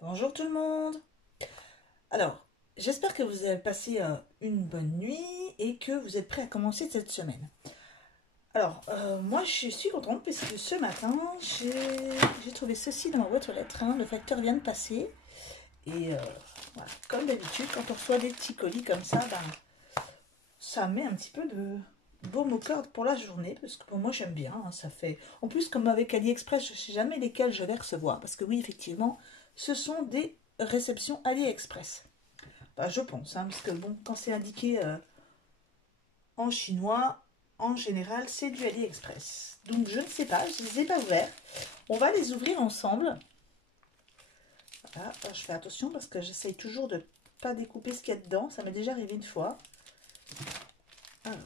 Bonjour tout le monde. Alors, j'espère que vous avez passé une bonne nuit et que vous êtes prêts à commencer cette semaine. Alors, moi je suis contente parce que ce matin, j'ai trouvé ceci dans ma boîte aux lettres, hein. Le facteur vient de passer et voilà, comme d'habitude, quand on reçoit des petits colis comme ça, ça met un petit peu de baume au cœur pour la journée parce que pour moi j'aime bien, hein. Ça fait. En plus, comme avec AliExpress, je ne sais jamais lesquels je vais recevoir parce que oui, effectivement, ce sont des réceptions AliExpress. Bah, je pense, hein, parce que bon, quand c'est indiqué en chinois, en général, c'est du AliExpress. Donc je ne sais pas, je ne les ai pas ouverts. On va les ouvrir ensemble. Voilà, je fais attention parce que j'essaye toujours de ne pas découper ce qu'il y a dedans. Ça m'est déjà arrivé une fois. Alors,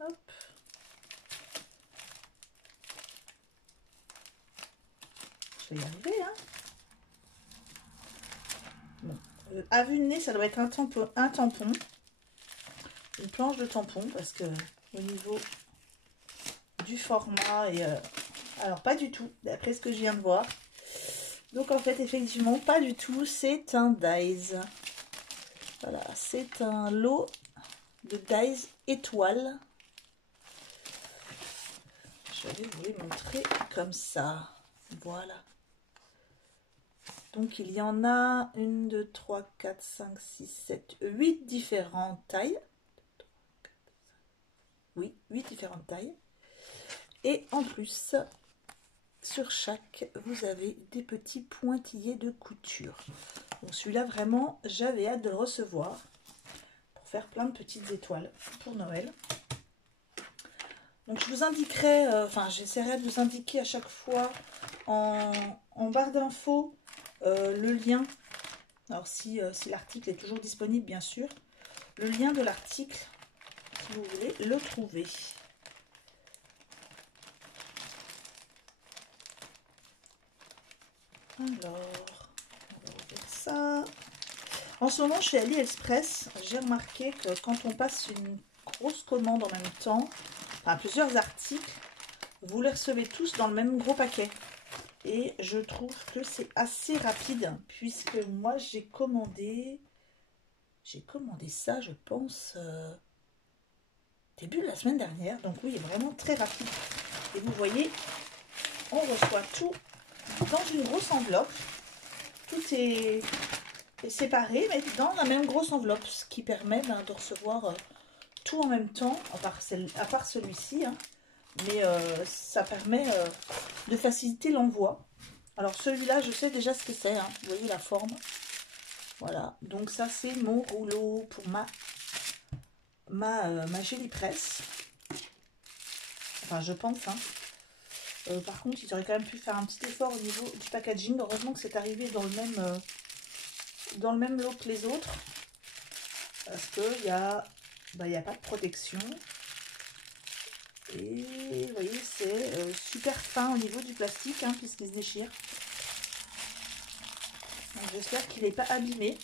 hop. Je vais y arriver, hein. Bon. À vue de nez, ça doit être un tampon. Une planche de tampon parce que au niveau du format et alors pas du tout, d'après ce que je viens de voir. Donc en fait, effectivement, pas du tout, c'est un dies. Voilà, c'est un lot de dies étoiles. Je vais vous les montrer comme ça. Voilà. Donc il y en a 1, 2, 3, 4, 5, 6, 7, 8 différentes tailles. Oui, 8 différentes tailles. Et en plus, sur chaque, vous avez des petits pointillés de couture. Donc celui-là, vraiment, j'avais hâte de le recevoir pour faire plein de petites étoiles pour Noël. Donc je vous indiquerai, j'essaierai de vous indiquer à chaque fois en barre d'infos le lien. Alors si l'article est toujours disponible, bien sûr, le lien de l'article, si vous voulez le trouver. Alors, on va ouvrir ça. En ce moment, chez AliExpress, j'ai remarqué que quand on passe une grosse commande en même temps, enfin plusieurs articles, vous les recevez tous dans le même gros paquet. Et je trouve que c'est assez rapide, puisque moi j'ai commandé ça, je pense, début de la semaine dernière. Donc oui, vraiment très rapide. Et vous voyez, on reçoit tout dans une grosse enveloppe. Tout est séparé, mais dans la même grosse enveloppe, ce qui permet de recevoir tout en même temps, à part celui-ci, hein. Mais ça permet de faciliter l'envoi. Alors celui-là, je sais déjà ce que c'est, hein. Vous voyez la forme. Voilà, donc ça c'est mon rouleau pour ma Gélipresse. Enfin, je pense, hein. Par contre, ils auraient quand même pu faire un petit effort au niveau du packaging. Heureusement que c'est arrivé dans le même lot que les autres. Parce qu'il y a pas de protection. Et vous voyez, c'est super fin au niveau du plastique, hein, puisqu'il se déchire. J'espère qu'il n'est pas abîmé.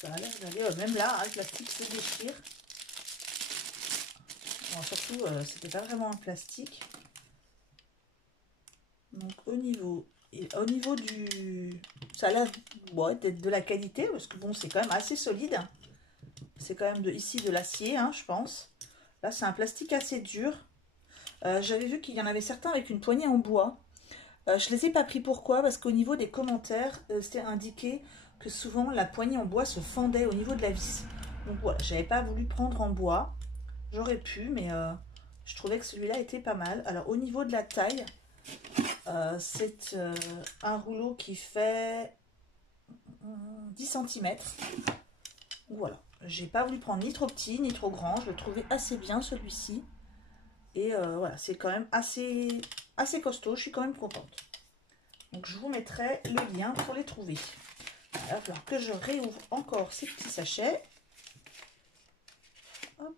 Ça a l'air d'aller, même là, hein, le plastique se déchire. Bon, surtout, c'était pas vraiment un plastique. Donc au niveau du... Ça a l'air d'être de la qualité, parce que bon, c'est quand même assez solide. C'est quand même ici de l'acier, hein, je pense. Là, c'est un plastique assez dur. J'avais vu qu'il y en avait certains avec une poignée en bois. Je les ai pas pris, pourquoi? Parce qu'au niveau des commentaires, c'était indiqué que souvent la poignée en bois se fendait au niveau de la vis. Donc voilà, j'avais pas voulu prendre en bois. J'aurais pu, mais je trouvais que celui-là était pas mal. Alors au niveau de la taille, c'est un rouleau qui fait 10 cm. Voilà, j'ai pas voulu prendre ni trop petit ni trop grand. Je le trouvais assez bien celui-ci. Et voilà, c'est quand même assez costaud. Je suis quand même contente. Donc je vous mettrai le lien pour les trouver. Il va falloir que je réouvre encore ces petits sachets. Hop.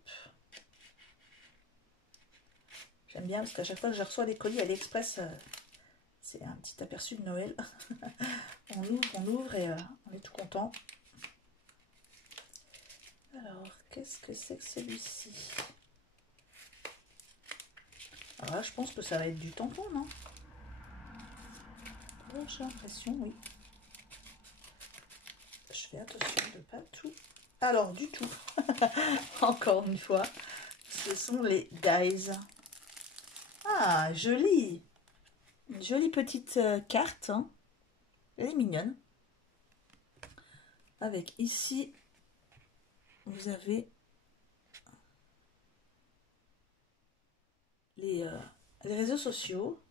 J'aime bien parce qu'à chaque fois que je reçois des colis AliExpress, c'est un petit aperçu de Noël. On ouvre et on est tout content. Alors, qu'est-ce que c'est que celui-ci? Alors là, je pense que ça va être du tampon, non? Oh, j'ai l'impression, oui. Je fais attention de pas tout. Alors, du tout. Encore une fois, ce sont les dies. Ah, jolie. Une jolie petite carte. Hein. Elle est mignonne. Avec ici, vous avez les réseaux sociaux.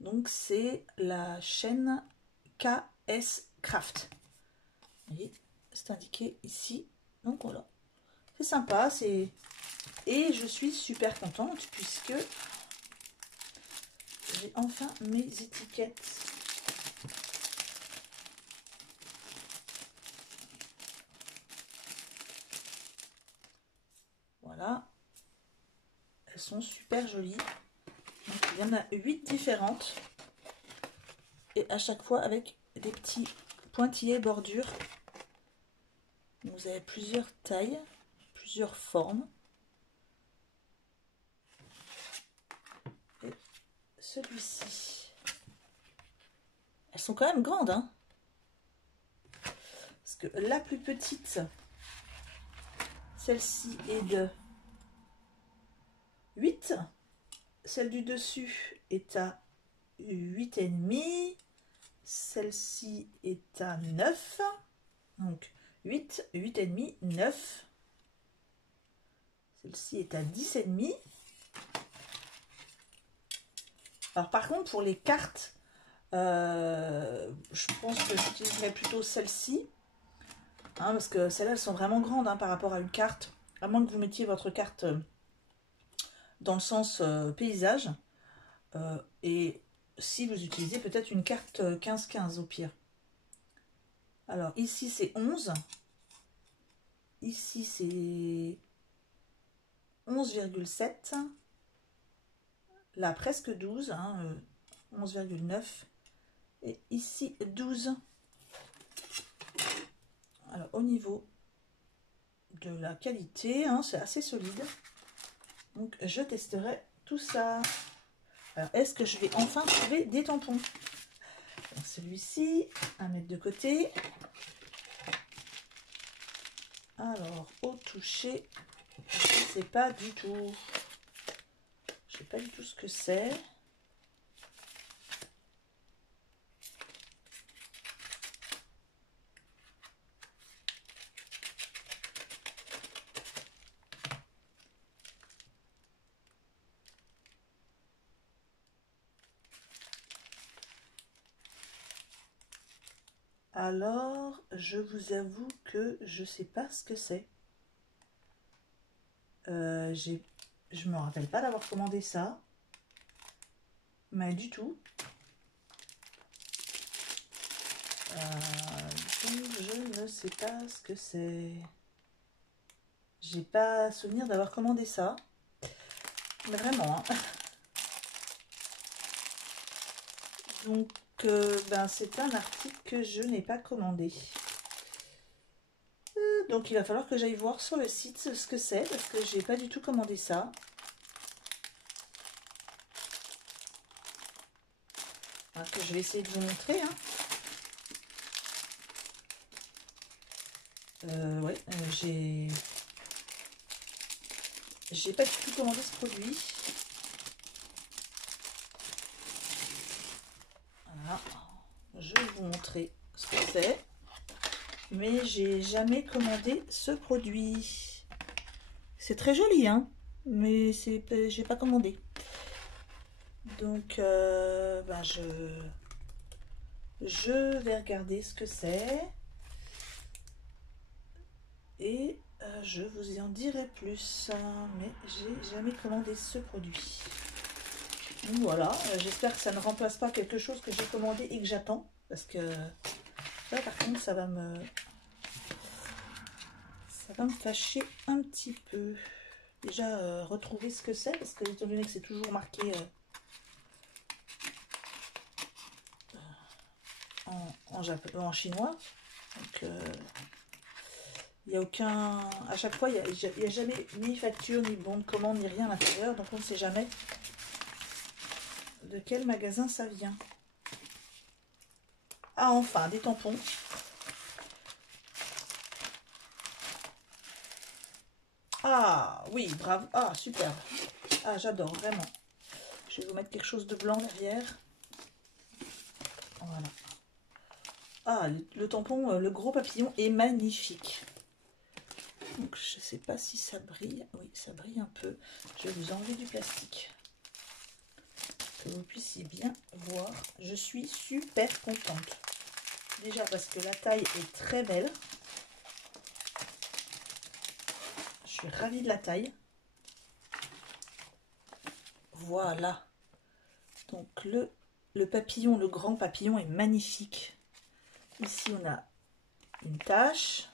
Donc, c'est la chaîne KS Craft. Vous voyez, c'est indiqué ici. Donc, voilà. C'est sympa. Et je suis super contente puisque j'ai enfin mes étiquettes. Voilà. Elles sont super jolies. Donc, il y en a 8 différentes. Et à chaque fois avec des petits pointillés bordures. Vous avez plusieurs tailles, plusieurs formes. Et celui-ci. Elles sont quand même grandes, hein. Parce que la plus petite, celle-ci est de 8. Celle du dessus est à 8,5. Celle-ci est à 9. Donc 8, 8,5, 9. Celle-ci est à 10,5. Alors par contre, pour les cartes, je pense que j'utiliserai plutôt celle-ci. Hein, parce que celles-là, elles sont vraiment grandes hein, par rapport à une carte. À moins que vous mettiez votre carte dans le sens paysage. Et si vous utilisez peut-être une carte 15-15 au pire. Alors ici c'est 11. Ici c'est 11,7. Là presque 12. Hein, 11,9. Et ici 12. Alors au niveau de la qualité, hein, c'est assez solide. Donc je testerai tout ça. Alors est-ce que je vais enfin trouver des tampons? Celui-ci, à mettre de côté. Alors au toucher, je ne sais pas du tout. Je ne sais pas du tout ce que c'est. Alors, je vous avoue que je sais pas ce que c'est. Je me rappelle pas d'avoir commandé ça. Mais du tout. Donc je ne sais pas ce que c'est. J'ai pas souvenir d'avoir commandé ça. Mais vraiment. Hein. Donc, ben, c'est un article que je n'ai pas commandé. Donc il va falloir que j'aille voir sur le site ce que c'est, parce que j'ai pas du tout commandé ça. Alors que je vais essayer de vous montrer. Hein. Ouais, j'ai pas du tout commandé ce produit. Voilà, je vais vous montrer ce que c'est. Mais j'ai jamais commandé ce produit. C'est très joli, hein, mais j'ai pas commandé. Donc, ben je vais regarder ce que c'est. Et je vous en dirai plus. Mais j'ai jamais commandé ce produit. Donc voilà, j'espère que ça ne remplace pas quelque chose que j'ai commandé et que j'attends. Parce que là, par contre, ça va me fâcher un petit peu. Déjà, retrouver ce que c'est, parce que étant donné que c'est toujours marqué en chinois. Donc, Il n'y a aucun... À chaque fois, il n'y a jamais ni facture, ni bon de commande, ni rien à l'intérieur. Donc on ne sait jamais de quel magasin ça vient. Ah, enfin, des tampons. Ah, oui, bravo. Ah, super. Ah, j'adore, vraiment. Je vais vous mettre quelque chose de blanc derrière. Voilà. Ah, le tampon, le gros papillon est magnifique. Donc, je ne sais pas si ça brille. Oui, ça brille un peu. Je vais vous enlever du plastique. Que vous puissiez bien voir. Je suis super contente. Déjà parce que la taille est très belle. Je suis ravie de la taille. Voilà. Donc le papillon, le grand papillon est magnifique. Ici on a une tache,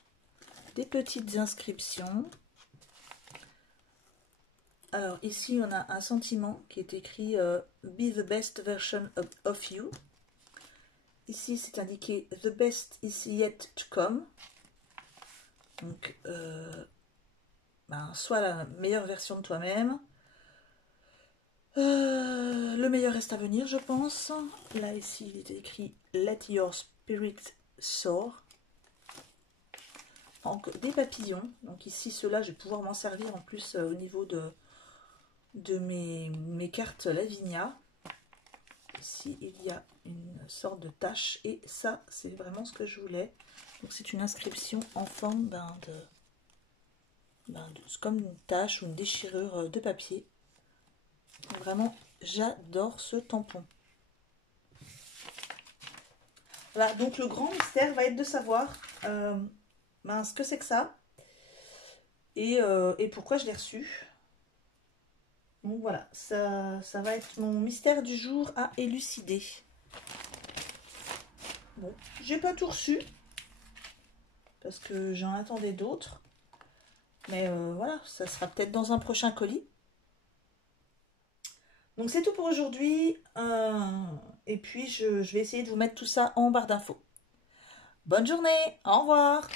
des petites inscriptions. Alors ici on a un sentiment qui est écrit Be the best version of you. Ici c'est indiqué The best is yet to come. Donc soit la meilleure version de toi-même. Le meilleur reste à venir, je pense. Là, ici, il est écrit Let your spirit soar. Donc, des papillons. Donc, ici, ceux-là, je vais pouvoir m'en servir en plus au niveau de mes cartes Lavinia. Ici, il y a une sorte de tache. Et ça, c'est vraiment ce que je voulais. Donc, c'est une inscription en forme comme une tache ou une déchirure de papier. Vraiment, j'adore ce tampon. Voilà, donc le grand mystère va être de savoir ce que c'est que ça et pourquoi je l'ai reçu. Donc voilà, ça va être mon mystère du jour à élucider. Bon, j'ai pas tout reçu parce que j'en attendais d'autres. Mais voilà, ça sera peut-être dans un prochain colis. Donc c'est tout pour aujourd'hui. Et puis je vais essayer de vous mettre tout ça en barre d'infos. Bonne journée, au revoir.